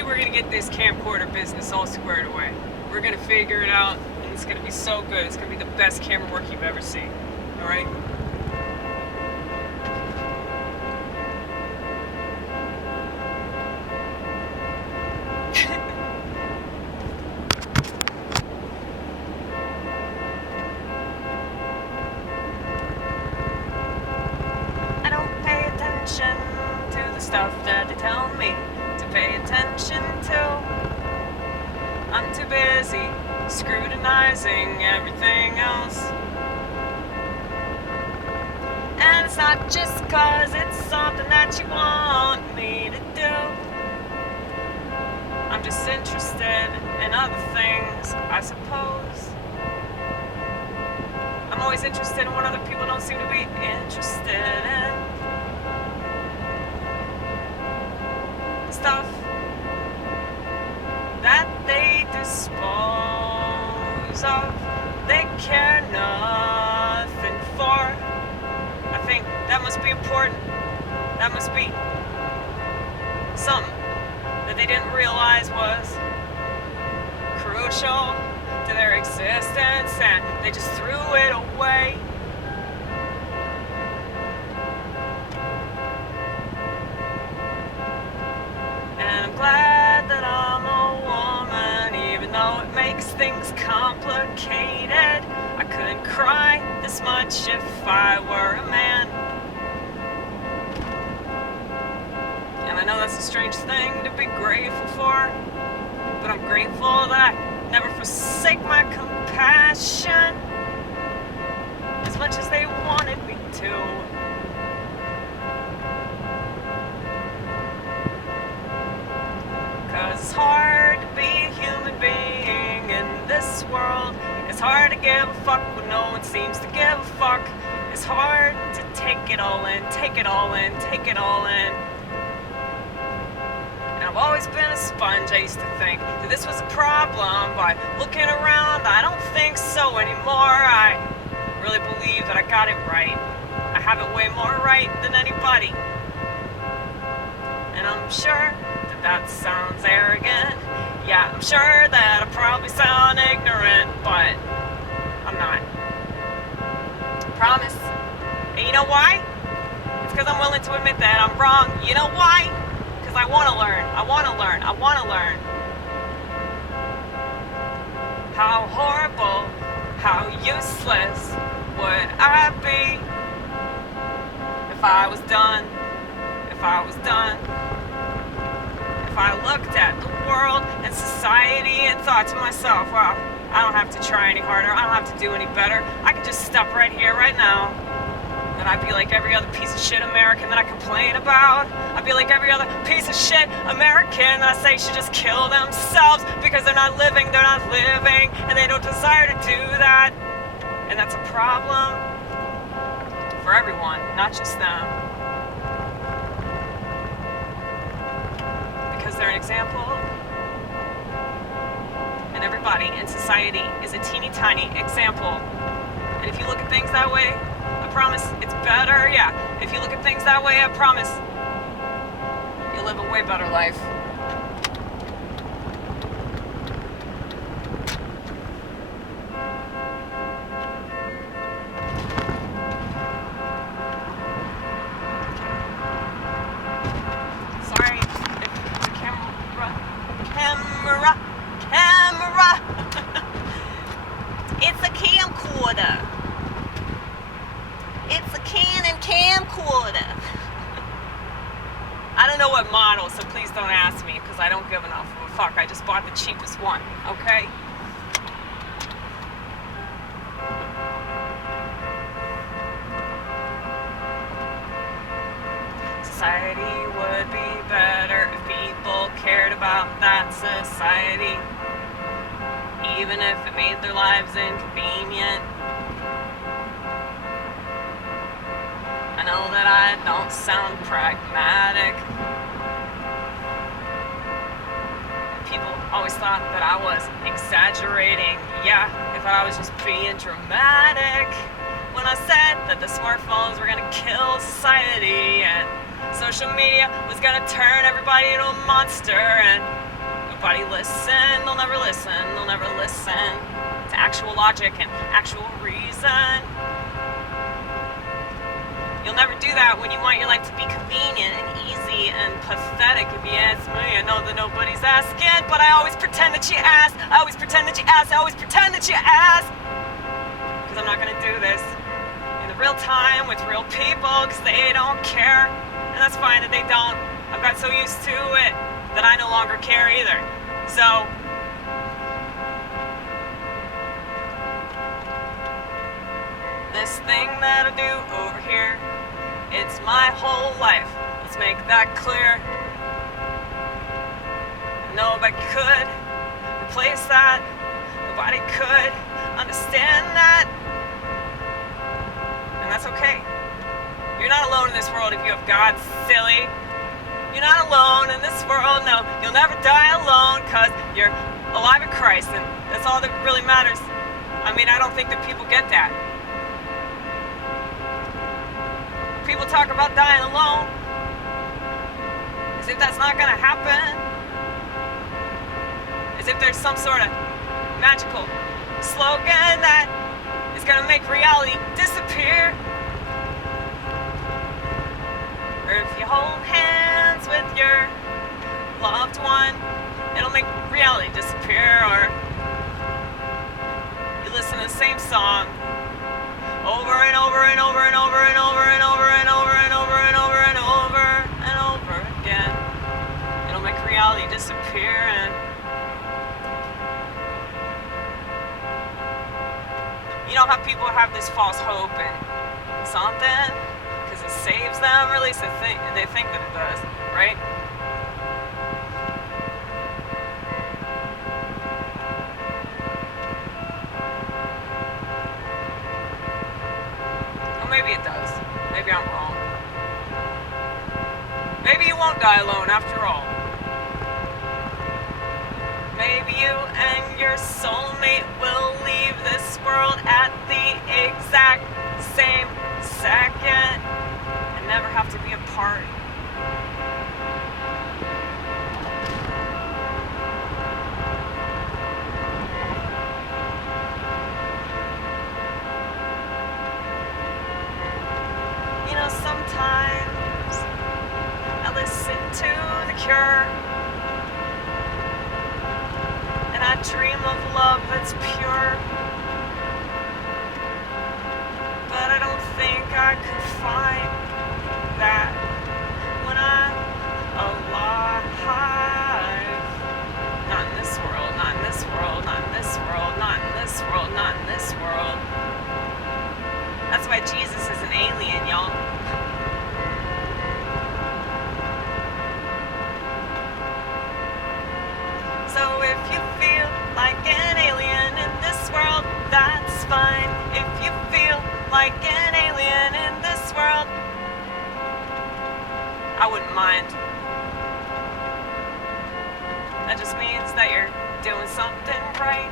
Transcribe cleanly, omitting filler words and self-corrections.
eventually we're gonna get this camcorder business all squared away. We're gonna figure it out, and it's gonna be so good. It's gonna be the best camera work you've ever seen. All right? I don't pay attention to the stuff that they tell me to pay attention to. I'm too busy scrutinizing everything else. And it's not just cause it's something that you want me to do. I'm just interested in other things, I suppose. I'm always interested in what other people don't seem to be interested in. Stuff that they dispose of, they care nothing for. I think that must be important. That must be something that they didn't realize was crucial to their existence, and they just threw it away. And I'm glad that I'm a woman, even though it makes things complicated. I couldn't cry this much if I were a man. And I know that's a strange thing to be grateful for, but I'm grateful that I never forsake my compassion as much as they wanted me to. Cause it's hard to be a human being in this world. It's hard to give a fuck when no one seems to give a fuck. It's hard to take it all in, take it all in, take it all in. And I've always been a sponge. I used to think that this was a problem, but looking around, I don't think so anymore. I really believe that I got it right. I have it way more right than anybody. And I'm sure that sounds arrogant. Yeah, I'm sure that I probably sound ignorant, but I'm not. Promise. And you know why? It's because I'm willing to admit that I'm wrong. You know why? Because I want to learn. I want to learn. I want to learn. How horrible, how useless would I be if I was done? If I was done? If I looked at the world and society and thought to myself, well, I don't have to try any harder, I don't have to do any better, I can just stop right here, right now, and I'd be like every other piece of shit American that I complain about. I'd be like every other piece of shit American that I say should just kill themselves because they're not living, and they don't desire to do that. And that's a problem for everyone, not just them. They're an example, and everybody in society is a teeny tiny example. And if you look at things that way, I promise it's better. Yeah, if you look at things that way, I promise you'll live a way better life. Camera. It's a camcorder. It's a Canon camcorder. I don't know what model, so please don't ask me, because I don't give enough of a fuck. I just bought the cheapest one, okay? Society would be better if people cared about that society, even if it made their lives inconvenient. I know that I don't sound pragmatic. People always thought that I was exaggerating. Yeah, they thought I was just being dramatic when I said that the smartphones were gonna kill society and social media was gonna turn everybody into a monster, and nobody listen. They'll never listen. They'll never listen to actual logic and actual reason. You'll never do that when you want your life to be convenient and easy and pathetic. If you ask me, I know that nobody's asking, but I always pretend that you ask. I always pretend that you ask. I always pretend that you ask. Because I'm not going to do this in the real time with real people because they don't care. And that's fine that they don't. I've got so used to it that I no longer care either. So, this thing that I do over here, it's my whole life. Let's make that clear. Nobody could replace that. Nobody could understand that. And that's okay. You're not alone in this world if you have God, silly. You're not alone in this world, no. You'll never die alone because you're alive in Christ, and that's all that really matters. I mean, I don't think that people get that. People talk about dying alone as if that's not going to happen, as if there's some sort of magical slogan that is going to make reality disappear. Or if you hold hands with your loved one, it'll make reality disappear. Or you listen to the same song over and over and over and over and over and over and over and over and over and over and over again. It'll make reality disappear. And you know how people have this false hope in something because it saves them, or at least they think that it does, right? Maybe it does. Maybe I'm wrong. Maybe you won't die alone after all. Maybe you and your soulmate will leave this world at the exact same second and never have to be apart. Sometimes I listen to The Cure and I dream of love that's pure, but I don't think I could find that when I'm alive. Not in this world, not in this world, not in this world, not in this world, not in this world. That's why Jesus is an alien, y'all. So if you feel like an alien in this world, that's fine. If you feel like an alien in this world, I wouldn't mind. That just means that you're doing something right.